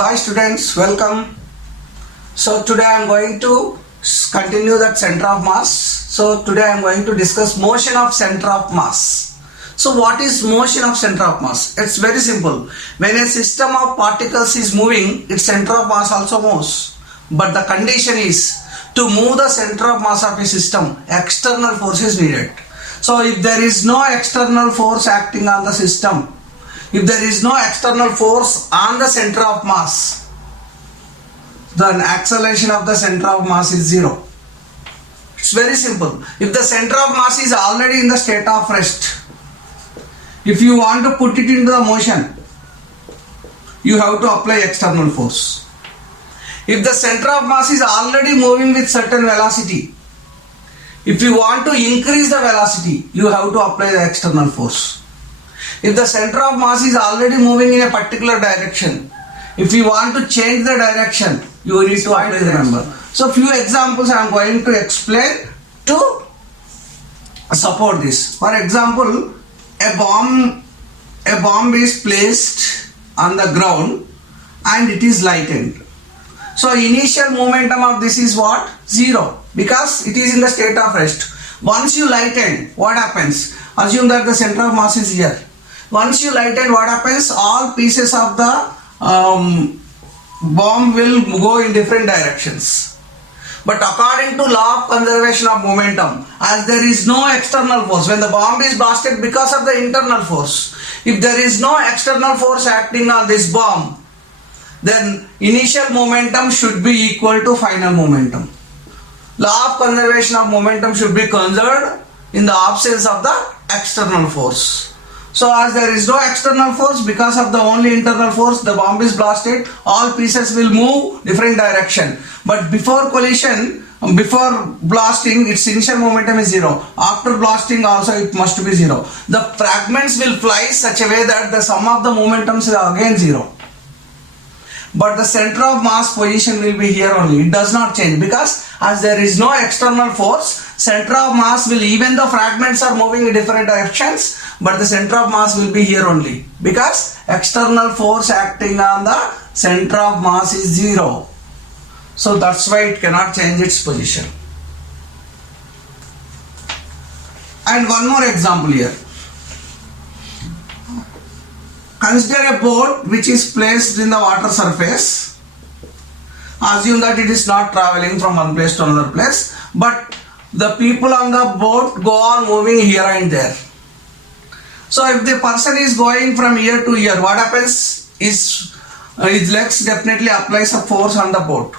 Hi students, welcome. So today I am going to continue that center of mass. So today I am going to discuss motion of center of mass. So what is motion of center of mass? It's very simple. When a system of particles is moving, its center of mass also moves. But the condition is to move the center of mass of a system, external force is needed. So if there is no external force acting on the system, if there is no external force on the center of mass, then acceleration of the center of mass is zero. It's very simple. If the center of mass is already in the state of rest, if you want to put it into the motion, you have to apply external force. If the center of mass is already moving with certain velocity, if you want to increase the velocity, you have to apply the external force. If the center of mass is already moving in a particular direction, if you want to change the direction, you need to apply the number. So few examples I am going to explain to support this. For example, a bomb is placed on the ground and it is lightened. So initial momentum of this is what? Zero, because it is in the state of rest. Once you lighten, what happens? Assume that the center of mass is here. Once you lighten, what happens? All pieces of the bomb will go in different directions. But according to law of conservation of momentum, as there is no external force, when the bomb is blasted because of the internal force, if there is no external force acting on this bomb, then initial momentum should be equal to final momentum. Law of conservation of momentum should be conserved in the absence of the external force. So as there is no external force, because of the only internal force, the bomb is blasted, all pieces will move different direction. But before collision, before blasting, its initial momentum is zero. After blasting also it must be zero. The fragments will fly such a way that the sum of the momentums is again zero. But the center of mass position will be here only. It does not change, because as there is no external force, center of mass will, even though fragments are moving in different directions, but the center of mass will be here only, because external force acting on the center of mass is zero. So that's why it cannot change its position. And one more example here. Consider a boat which is placed in the water surface. Assume that it is not traveling from one place to another place, but the people on the boat go on moving here and there. So if the person is going from here to here, what happens is his legs definitely applies a force on the boat.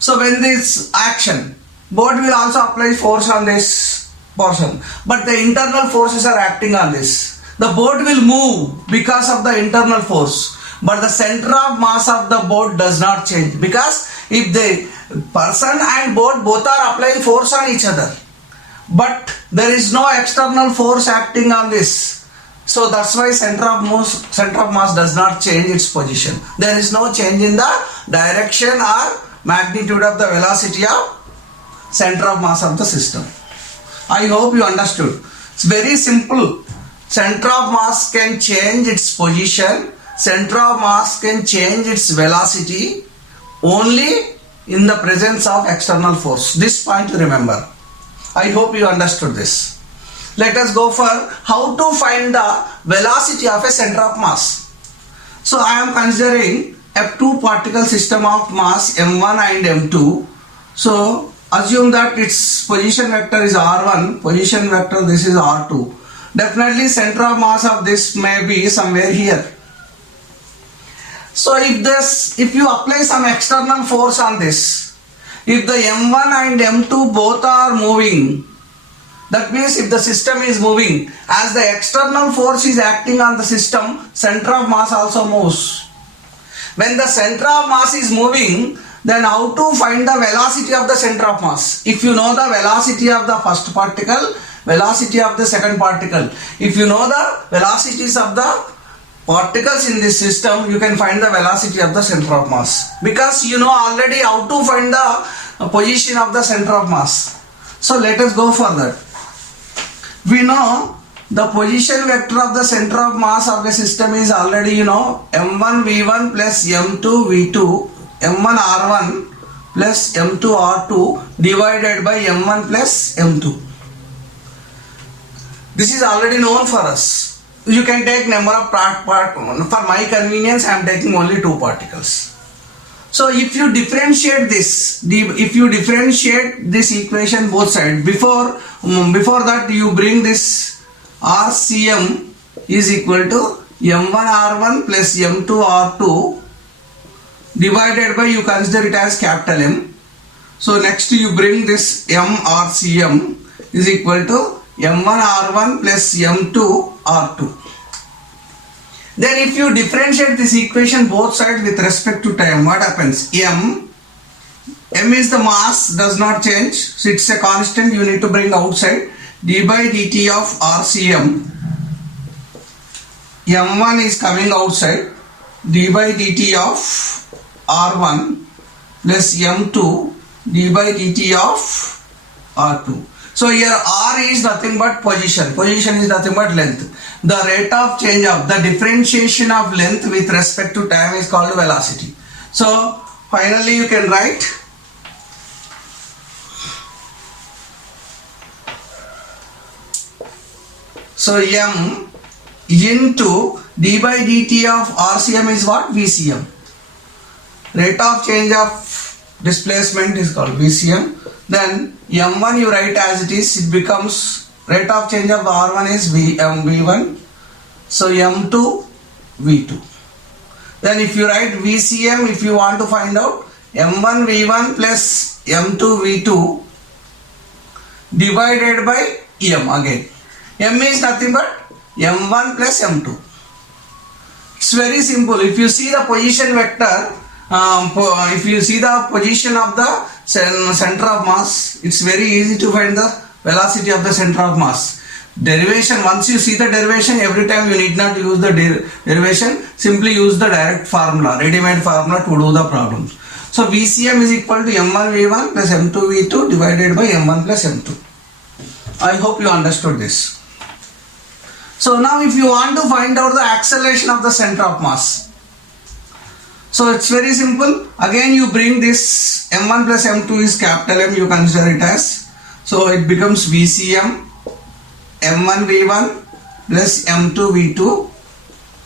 So when this action, boat will also apply force on this person, but the internal forces are acting on this. The boat will move because of the internal force, but the center of mass of the boat does not change, because if the person and boat both are applying force on each other, but there is no external force acting on this. So that's why center of mass does not change its position. There is no change in the direction or magnitude of the velocity of center of mass of the system. I hope you understood. It's very simple. Center of mass can change its position. Center of mass can change its velocity only in the presence of external force. This point to remember. I hope you understood this. Let us go for how to find the velocity of a center of mass. So I am considering a two particle system of mass m1 and m2. So assume that its position vector is r1, position vector this is r2. Definitely center of mass of this may be somewhere here. So if you apply some external force on this, if the m1 and m2 both are moving, that means if the system is moving, as the external force is acting on the system, center of mass also moves. When the center of mass is moving, then how to find the velocity of the center of mass? If you know the velocity of the first particle, velocity of the second particle, if you know the velocities of the particles in this system, you can find the velocity of the center of mass, because you know already how to find the position of the center of mass. So let us go for that. We know The position vector of the center of mass of a system is already you know m1 v1 plus m2 v2 m1 r1 plus m2 r2 divided by m1 plus m2. This is already known for us. You can take number of for my convenience I am taking only two particles. So if you differentiate this, equation both sides, before that you bring this RCM is equal to m1 r1 plus m2 r2 divided by, you consider it as capital M. So next you bring this MRCM is equal to m1 r1 plus m2 r2. Then if you differentiate this equation both sides with respect to time, what happens? M is the mass, does not change, so it's a constant, you need to bring outside. D by dt of RCM, m1 is coming outside, d by dt of r1 plus m2 d by dt of r2. So here r is nothing but position is nothing but length. The rate of change of the differentiation of length with respect to time is called velocity. So finally you can write m into d by dt of RCM is what? VCM. Rate of change of displacement is called VCM. Then m1 you write as it is, it becomes rate of change of R1 is v1, so m2 v2. Then if you write VCM, if you want to find out m1 v1 plus m2 v2 divided by m again. M is nothing but m1 plus m2. It's very simple. If you see the position vector, if you see the position of the center of mass, it's very easy to find the velocity of the center of mass. Derivation, once you see the derivation, every time you need not use the derivation, simply use the direct formula, ready-made formula to do the problems. So VCM is equal to m1 v1 plus m2 v2 divided by m1 plus m2. I hope you understood this. So now if you want to find out the acceleration of the center of mass, so it's very simple. Again you bring this m1 plus m2 is capital M, you consider it as, so it becomes VCM m1 v1 plus m2 v2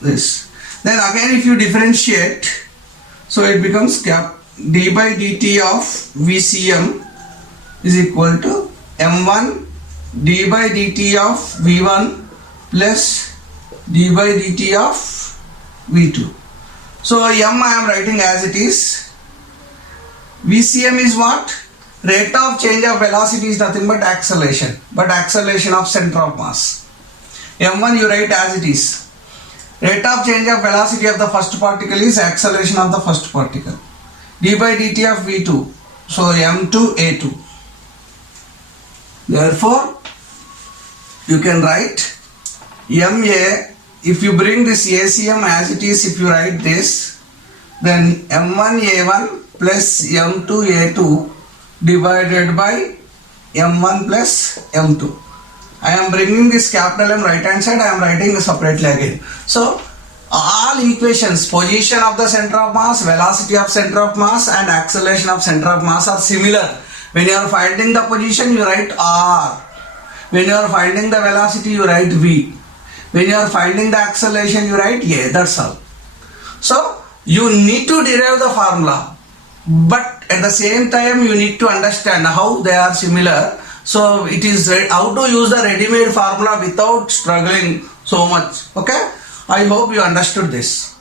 this. Then again if you differentiate, so it becomes d by dt of VCM is equal to m1 d by dt of v1 plus d by dt of v2. So m I am writing as it is. VCM is what? Rate of change of velocity is nothing but acceleration of center of mass. m1 you write as it is. Rate of change of velocity of the first particle is acceleration of the first particle. d by dt of v2, so m2 a2. Therefore you can write ma, if you bring this ACM as it is, if you write this, then m1 a1 plus m2 a2 divided by m1 plus m2. I am bringing this capital M right hand side, I am writing separately again. So all equations, position of the center of mass, velocity of center of mass and acceleration of center of mass are similar. When you are finding the position, you write r. When you are finding the velocity, you write v. When you are finding the acceleration, you write a. That's all. So you need to derive the formula, but at the same time you need to understand how they are similar. So it is how to use the ready-made formula without struggling so much. Okay, I hope you understood this.